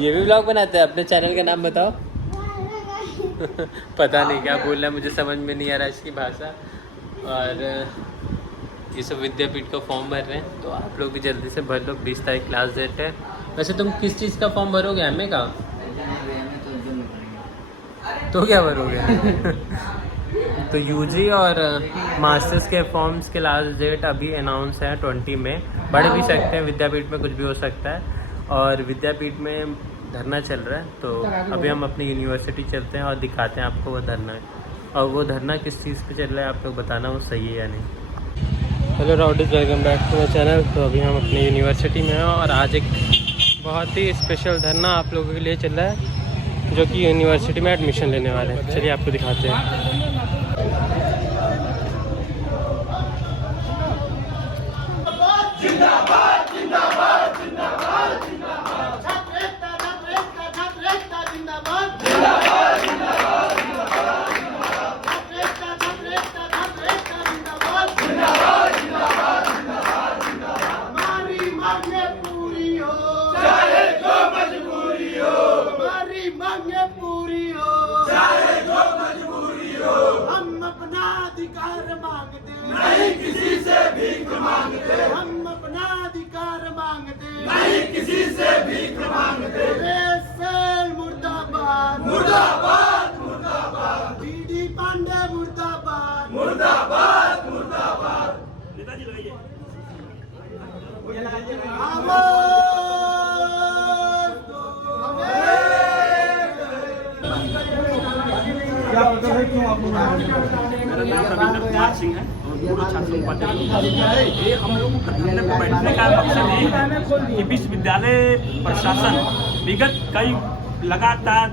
ये भी व्लॉग बनाते हैं। अपने चैनल का नाम बताओ। पता नहीं क्या बोल रहा है, मुझे समझ में नहीं आ रहा इसकी भाषा। और ये सब विद्यापीठ का फॉर्म भर रहे हैं, तो आप लोग भी जल्दी से भर लो। 20 तारीख क्लास डेट है। वैसे तुम किस चीज़ का फॉर्म भरोगे? एमए का? तो क्या भरोगे? तो यूजी और मास्टर्स के फॉर्म्स के लास्ट डेट अभी अनाउंस है 20 में। बढ़ भी सकते हैं, विद्यापीठ में कुछ भी हो सकता है। और विद्यापीठ में धरना चल रहा है, तो अभी हम अपनी यूनिवर्सिटी चलते हैं और दिखाते हैं आपको वो धरना है। और वो धरना किस चीज़ पे चल रहा है आप लोग बताना वो सही है या नहीं। Hello rowdies, welcome back to my channel. तो अभी हम अपनी यूनिवर्सिटी में हैं और आज एक बहुत ही स्पेशल धरना आप लोगों के लिए चल रहा है, जो कि यूनिवर्सिटी में एडमिशन लेने वाले हैं। चलिए आपको दिखाते हैं। हम अपना अधिकार मांगते नहीं, किसी से भीख मांगते। हम अपना अधिकार मांगते नहीं, किसी से भीख मांगते। सेल मुर्दाबाद, मुर्दाबाद, मुर्दाबाद। बीडी पांडे मुर्दाबाद, मुर्दाबाद, मुर्दाबाद। नेताजी लगाइए। मेरा नाम रविंद्र कुमार सिंह है और पूर्व छात्र उपाध्यक्ष। ये हम लोग धरने पर बैठने का मकसद ये है कि विश्वविद्यालय प्रशासन विगत कई लगातार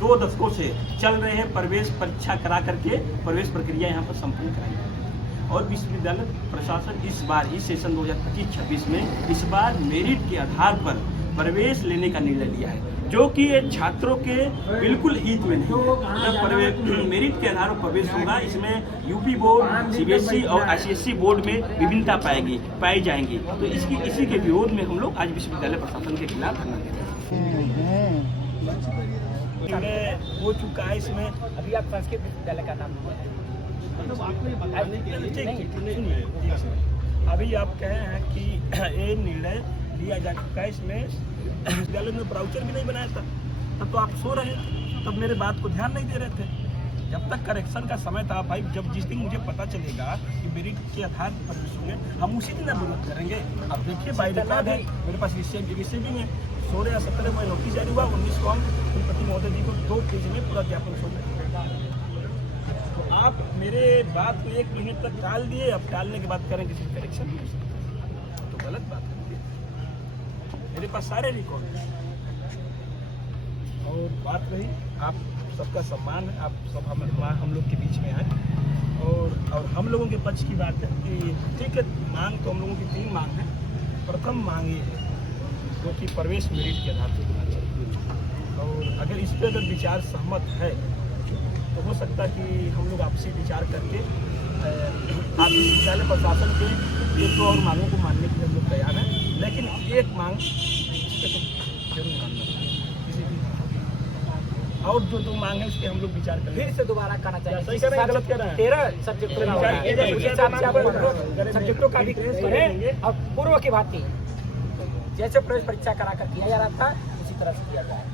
2 दशकों से चल रहे हैं प्रवेश परीक्षा करा करके प्रवेश प्रक्रिया यहाँ पर संपन्न कराई। और विश्वविद्यालय प्रशासन इस बार इस सेशन 2025-26 में इस बार मेरिट के आधार पर प्रवेश लेने का निर्णय लिया है, जो कि छात्रों के बिल्कुल हित में नहीं। मेरिट के आधार पर प्रवेश होगा। इसमें यूपी बोर्ड, सीबीएसई और आईसीएसई बोर्ड में विभिन्नता पाई जाएंगी। तो इसी के विरोध में हम लोग आज विश्वविद्यालय प्रशासन के खिलाफ धरना दे रहे हैं। हो चुका है इसमें। अभी आप संस्कृत विश्वविद्यालय का नाम अभी आप कहे हैं कि ये निर्णय लिया जा चुका है। इसमें विश्वविद्यालय में ब्राउचर भी नहीं बनाया था, तब तो आप सो रहे थे, तब मेरे बात को ध्यान नहीं दे रहे थे। जब तक करेक्शन का समय था भाई, जब जिस दिन मुझे पता चलेगा कि मेरिट के आधार पर प्रवेश होंगे, हम उसी दिन विरोध करेंगे। अब देखिए बाई रिकॉर्ड है, मेरे पास रिसीविंग है। 16 या 17 में नोटिस जारी हुआ, 19 को हम कुलपति महोदय जी को 2 पेज में पूरा ज्ञापन सौंपे। तो आप मेरे बात को 1 महीने तक टाल दिए, अब टालने के बाद करें किसी करेक्शन तो गलत बात है। मेरे पास सारे रिकॉर्ड हैं। और बात रही आप सबका सम्मान है, आप सब हम लोग के बीच में आए। और हम लोगों के पक्ष की बात है कि ठीक है, मांग तो हम लोगों की 3 मांग है। प्रथम मांग ये है जो कि प्रवेश मेरिट के आधार पर होना चाहिए। और अगर इस पर अगर विचार सहमत है तो हो सकता है कि हम लोग आपसी विचार करके आप विश्वविद्यालय प्रशासन के 1-2 और मांगों को मानने के लिए हम लोग तैयार हैं। लेकिन एक मांग इस पर तो जरूर मानना किसी भी, और जो 2 मांग है उस पर हम लोग विचार करें। फिर से दोबारा करना चाहिए। सही कर रहे हैं, गलत कर रहे हैं। 13 सब्जेक्टों का भी करें और पूर्व की भांति जैसे प्रवेश परीक्षा करा कर किया जा रहा था उसी तरह से किया जाए।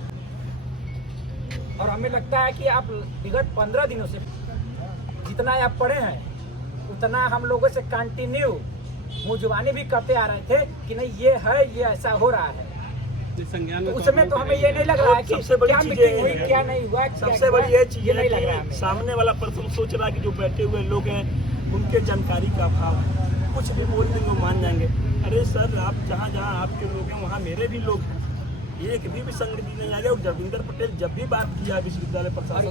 और हमें लगता है कि आप विगत 15 दिनों से जितना आप पढ़े हैं उतना हम लोगों से कंटिन्यू मुंहजुबानी भी करते आ रहे थे कि नहीं ये है, ये ऐसा हो रहा है। तो उस समय तो हमें ये नहीं लग रहा है कि क्या मीटिंग हुई, क्या नहीं हुआ। सबसे बड़ी ये चीज नहीं लग रहा है सामने वाला पर्सन सोच रहा है कि जो बैठे हुए लोग हैं उनके जानकारी का अभाव है, कुछ भी बोल देंगे वो मान जाएंगे। अरे सर, आप जहाँ आपके लोग हैं वहाँ मेरे भी लोग हैं। एक भी संगति नहीं आ गया। और रविंद्र पटेल जब भी बात किया विश्वविद्यालय प्रशासन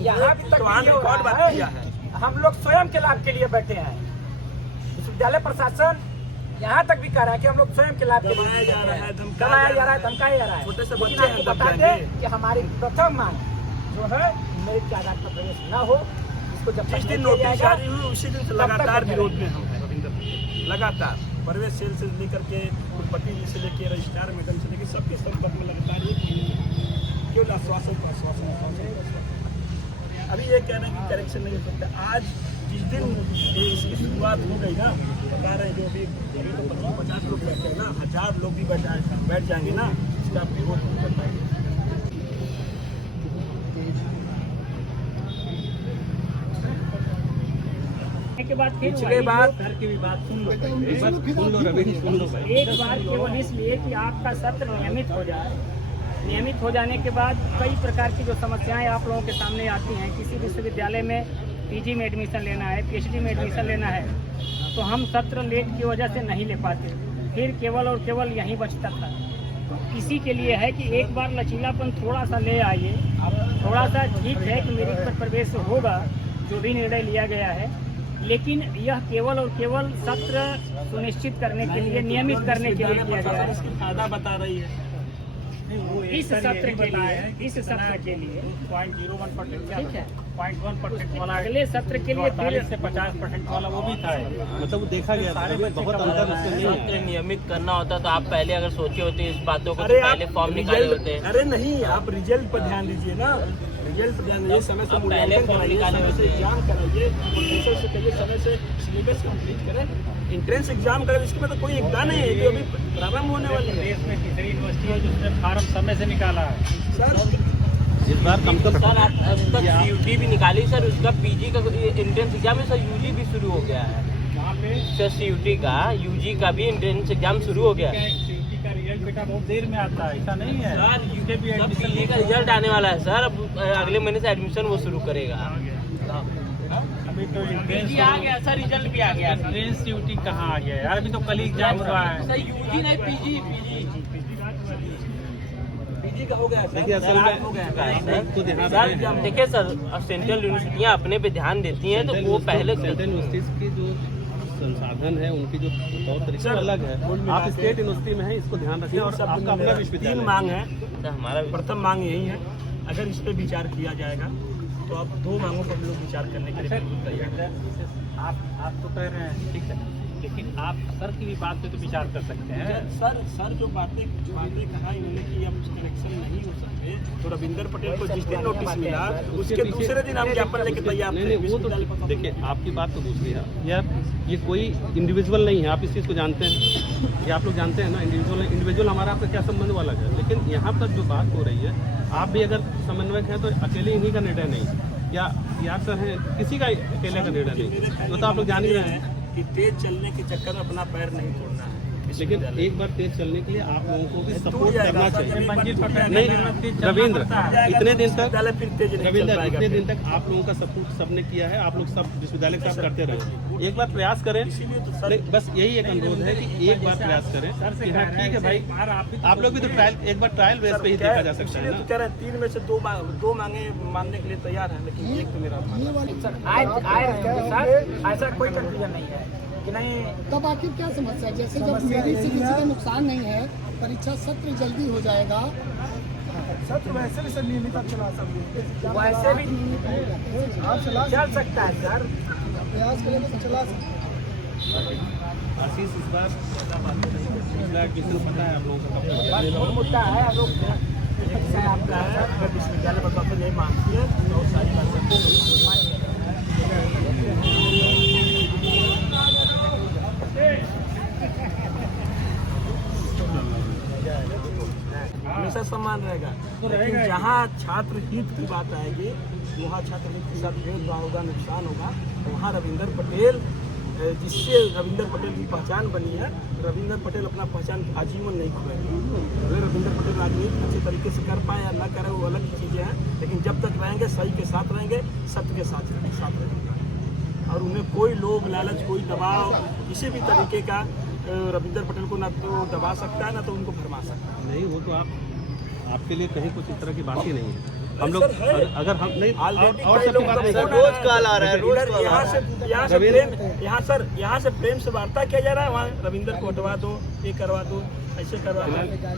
तो बात किया है। हम लोग स्वयं के लाभ के लिए बैठे हैं। विश्वविद्यालय प्रशासन यहाँ तक भी कह रहा है कि हम लोग स्वयं के लाभ के लिए दबाया जा रहा है, धमकाया जा रहा है, धमकाया जा रहा है। छोटे से लेकिन बच्चे आपको बता दें कि हमारी प्रथम मांग जो है मेरिट के आधार पर प्रवेश न हो, इसको जब जिस दिन नोटिस जारी हुई उसी दिन से लगातार विरोध में हम हैं। रविंद्र पटेल लगातार प्रवेश सेल से लेकर के कुलपति जी से लेकर रजिस्ट्रार मैडम से लेकर सबके संपर्क में लगातार एक आश्वासन पर आश्वासन। अभी ये कह रहे हैं कि करेक्शन नहीं हो सकता। आज जिस दिन इसकी शुरुआत हो गई ना, बता रहे हैं जो अभी तो 50 लोग बैठे हैं ना, 1000 लोग भी बैठ जाएंगे ना, इसका विरोध नहीं कर पाएंगे। के बाद फिर पिछले बार की भी बात सुन लो, एक बार केवल इसलिए कि आपका सत्र नियमित हो जाए। नियमित हो जाने के बाद कई प्रकार की जो समस्याएं आप लोगों के सामने आती हैं, किसी विश्वविद्यालय में पीजी में एडमिशन लेना है, पीएचडी में एडमिशन लेना है, तो हम सत्र लेट की वजह से नहीं ले पाते, फिर केवल और केवल यहीं बचता था। तो इसी के लिए है कि एक बार लचीलापन थोड़ा सा ले आइए। थोड़ा सा ठीक है कि मेरिट पर प्रवेश होगा, जो भी निर्णय लिया गया है, लेकिन यह केवल और केवल सत्र सुनिश्चित करने के लिए, नियमित करने के लिए किया गया है। फायदा बता रही है इस सत्र के लिए 0.01% ठीक है, 0.1% वाला, अगले सत्र के लिए फिर से 50% वाला वो भी था। मतलब वो देखा गया सारे बहुत अंतर उसमें नहीं है। नियमित करना होता तो आप पहले अगर सोचे होते इस बातों को, तो अरे पहले फॉर्म निकाले होते। अरे नहीं, आप रिजल्ट पर ध्यान दीजिए ना, रिजल्ट पर ध्यान दीजिए, समय से आप पहले मूल्यांकन फॉर्म कराइए, निकाले समय से होते। एग्जाम कराइए, प्रोफेसर से कहिए समय से सिलेबस कंप्लीट करें, एंट्रेंस एग्जाम करें। इसके मतलब कोई एग्जाम नहीं है, ये अभी प्रारंभ होने वाली है। देश में तीसरी यूनिवर्सिटी है जिसने फार्म समय से निकाला है। सर इस बार कम से कम सर आप अब तक यूजी भी निकाली सर, उसका पीजी का एंट्रेंस एग्जाम है सर, यूजी भी शुरू हो गया है सर, सीयूटी का यूजी का भी एंट्रेंस एग्जाम शुरू हो गया है सीयूटी का रिजल्ट बेटा बहुत देर में आता है, ऐसा नहीं है। सर। पीजी का रिजल्ट आने वाला है सर, अब अगले महीने से एडमिशन वो शुरू करेगा। अभी तो पीजी आ गया सर, रिजल्ट भी आ गया। एंट्रेंस सीयूटी कहाँ आ गया यार, अभी तो कल ही एग्जाम हुआ है। सर यूजी नहीं पीजी पीजी का हो गया, देखिए असल में हो गया सर, देखिए सर, सेंट्रल यूनिवर्सिटियाँ अपने पे ध्यान देती हैं, तो वो पहले सेंट्रल यूनिवर्सिटीज की जो संसाधन है, उनकी जो तौर तरीका अलग है। आप स्टेट यूनिवर्सिटी में है, इसको ध्यान रखिए। और आपका अपना विश्वविद्यालय 3 मांग है। सर हमारा प्रथम मांग यही है, अगर इस पे विचार किया जाएगा तो अब 2 मांगों पर लोग विचार करने के लिए बिल्कुल तैयार हैं। आप तो कह रहे हैं ठीक है, लेकिन आप सर की भी बात पे तो विचार कर सकते हैं। सर जो बातें कहा इन्होंने कि अब कनेक्शन नहीं हो सकते, तो रविंदर पटेल को जिस दिन नोटिस मिला उसके दूसरे दिन हम ज्ञापन लेके तैयार थे। नहीं, वो तो देखिए आपकी बात तो दूसरी है यार, ये कोई इंडिविजुअल नहीं है, आप इस चीज़ को जानते हैं, ये आप लोग जानते हैं ना। इंडिविजुअल हमारा आपका क्या संबंध वाला है, लेकिन यहाँ पर जो बात हो रही है, आप भी अगर समन्वयक हैं तो अकेले इन्हीं का निर्णय नहीं, या सर हैं किसी का अकेले का निर्णय नहीं, वो तो आप लोग जान ही रहे हैं कि तेज चलने के चक्कर में अपना पैर नहीं तोड़ना है। लेकिन एक बार तेज चलने के लिए आप लोगों को भी सपोर्ट जाएगा, करना सर, चाहिए। मंजिल पर नहीं रविंद्र, इतने दिन तक विश्वविद्यालय फिर तेज नहीं चल रविंद्र, पाएगा। इतने दिन तक आप लोगों का सपोर्ट सबने किया है, आप लोग सब विश्वविद्यालय के साथ करते रहे। एक बार प्रयास करें, नहीं, बस यही एक अनुरोध है कि एक बार प्रयास करें कि हाँ ठीक है भाई, आप लोग भी तो ट्रायल, एक बार ट्रायल बेस पे ही देखा जा सकता है इसलिए ना। तो कह रहे हैं 3 में से 2 मांगे मानने के लिए तैयार हैं, लेकिन एक तो मेरा ऐसा कोई कंफ्यूजन नहीं है कि नहीं। तब आखिर क्या समस्या है? जैसे जब मेरिट से किसी का नुकसान नहीं है, परीक्षा सत्र जल्दी हो जाएगा। सत्र वैसे भी सर नियमित आप चला सकते हैं, वैसे भी आप चला चल सकता है सर। प्रयास करेंगे तो चला सकते हैं। आशीष, इस बार पिछला एडमिशन पता है आप लोगों का कब बस बहुत मुद्दा है, हम लोग आपका है, अगर विश्वविद्यालय प्रशासन नहीं मानती है तो सारी बातें हमेशा सम्मान रहेगा, लेकिन जहाँ छात्र हित की बात आएगी, वहाँ छात्र हित के साथ भेदभाव होगा, नुकसान होगा, तो वहाँ रविंदर पटेल, जिससे रविंदर पटेल की पहचान बनी है, रविंदर पटेल अपना पहचान आजीवन नहीं खोएंगे। अगर रविंदर पटेल राजनीति अच्छे तरीके से कर पाए या ना करे वो अलग चीज़ें हैं, लेकिन जब तक रहेंगे सही के साथ रहेंगे, सत्य के साथ रहेंगे, और उन्हें कोई लोभ लालच, कोई दबाव किसी भी तरीके का रविंदर पटेल को ना तो दबा सकता है, ना तो उनको भरमा सकता है। नहीं, वो तो आपके लिए कहीं कुछ इस तरह की बात ही नहीं है। हम लोग अगर हम नहीं और सबकी बात नहीं, रोज कॉल आ रहा है, रोज यहाँ से प्रेम से वार्ता किया जा रहा है, वहाँ रविंदर को हटवा दो, ये करवा दो, ऐसे करवा दो।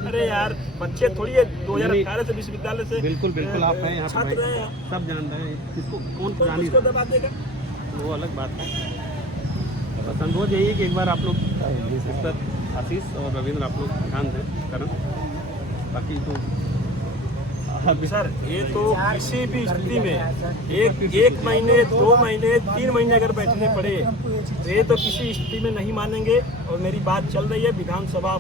अरे यार बच्चे थोड़ी है 2018 से विश्वविद्यालय से बिल्कुल आप हैं यहाँ छात्र पे, हैं, सब जान रहे हैं किसको कौन जान ही उसको दबा देगा। वो अलग बात है। बस अनुरोध यही है कि एक बार आप लोग इस पर आशीष और रविंद्र आप लोग ध्यान दें करण, बाकी तो सर ये तो किसी भी स्थिति में एक महीने 2 महीने 3 महीने अगर बैठने पड़े तो ये तो किसी स्थिति में नहीं मानेंगे। और मेरी बात चल रही है विधानसभा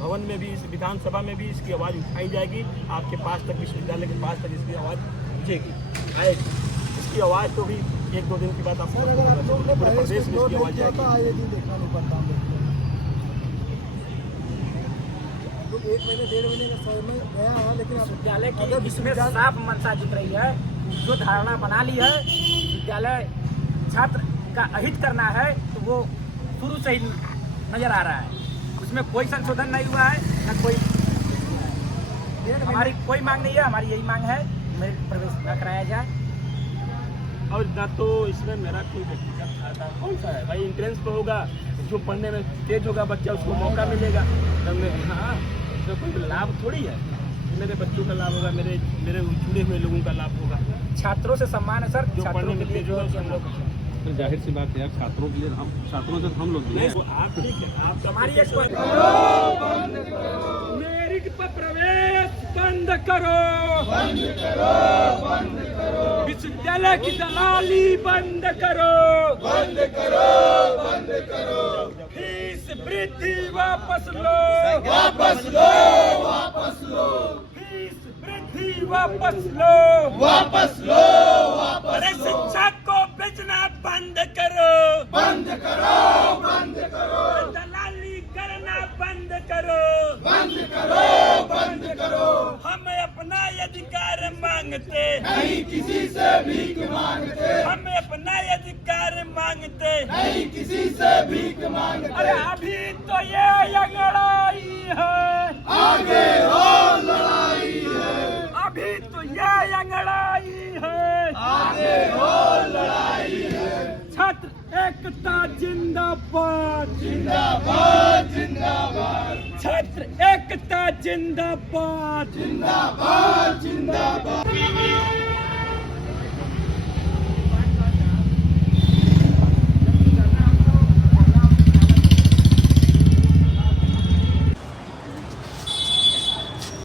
भवन में भी, इस विधानसभा में भी इसकी आवाज़ उठाई जाएगी। आपके पास तक, विश्वविद्यालय के पास तक इसकी आवाज़ पहुँचेगी, आएगी। इसकी आवाज़ तो भी 1-2 दिन की बात आपको पूरे प्रदेश में इसकी आवाज़ जाएगी। देखना नहीं पड़ता हम लोग को। 1 महीने 1.5 महीने का समय गया है, लेकिन विद्यालय की इसमें साफ मंशा दिख रही है। जो धारणा बना ली है विद्यालय छात्र का अहित करना है, तो वो शुरू से ही नजर आ रहा है। उसमें कोई संशोधन नहीं हुआ है, न कोई हमारी कोई मांग नहीं है। हमारी यही मांग है मेरिट प्रवेश न कराया जाए। और ना तो इसमें मेरा कोई व्यक्तिगत फायदा कौन सा है भाई। एंट्रेंस पे होगा, जो पढ़ने में तेज होगा बच्चा उसको मौका मिलेगा। तब मैं हाँ, इसमें कोई लाभ थोड़ी है। मेरे बच्चों का लाभ होगा, मेरे जुड़े हुए लोगों का लाभ होगा। छात्रों से सम्मान है सर, जो पढ़ने में तेज होगा उसका मौका। तो जाहिर सी बात है यार, छात्रों के लिए छात्रों से हम लोग भी हैं। आप ठीक है, आप हमारी एक मेरिट पर प्रवेश बंद करो, बंद करो, बंद करो। विश्वविद्यालय की दलाली बंद करो, बंद करो, बंद करो। फीस वृद्धि वापस लो, वापस लो, वापस लो। फीस वृद्धि वापस लो, वापस लो, वापस। अरे शिक्षा को बेचना बंद करो, बंद करो, बंद करो। दलाली करना बंद करो, बंद करो, बंद करो। हम अपना अधिकार मांगते नहीं, किसी से भीख मांगते। हम अपना अधिकार मांगते नहीं, किसी से भीख मांगते। अरे अभी तो ये लड़ाई है, आगे और लड़ाई है। अभी तो ये लड़ाई है, आगे और लड़ाई है। छात्र एकता जिंदाबाद, जिंदाबाद, जिंदाबाद। छात्र एकता जिंदाबाद, जिंदाबाद, जिंदाबाद।